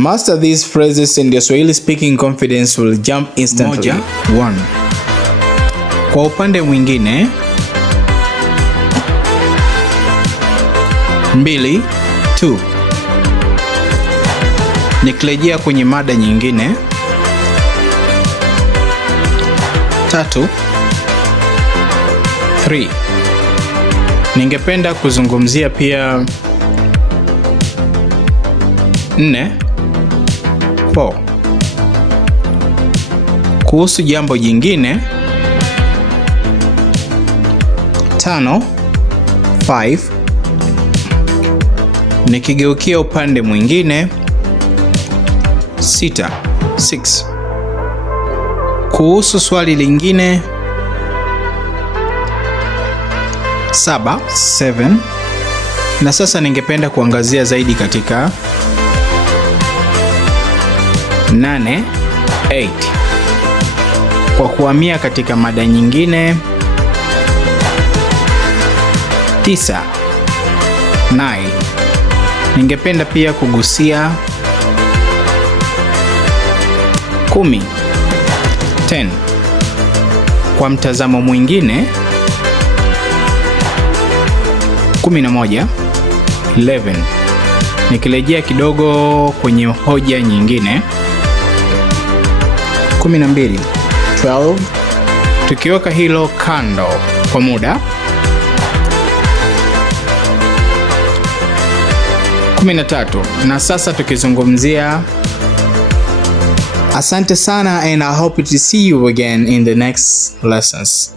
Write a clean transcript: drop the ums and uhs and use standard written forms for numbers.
Master these phrases and your Swahili speaking confidence will jump instantly. 1. Kwa upande mwingine. 2. 2. Nikirejea kwenye mada nyingine. 3. 3. Ningependa kuzungumzia pia 4. 4. Kuhusu jambo jingine. 5. 5. Nikigeukia upande mwingine. 6. 6. Kuhusu swali lingine. 7. 7. Na sasa ningependa kuangazia zaidi katika 8. 8. Kwa kuhamia katika mada nyingine. 9. 9. Ningependa pia kugusia 10. 10. Kwa mtazamo mwingine. 11. 11. Nikirejea kidogo kwenye hoja nyingine. 12. 12. Tukiweka hilo kando kwa muda. 13. Na sasa tukizungumzia. Asante sana and I hope to see you again in the next lessons.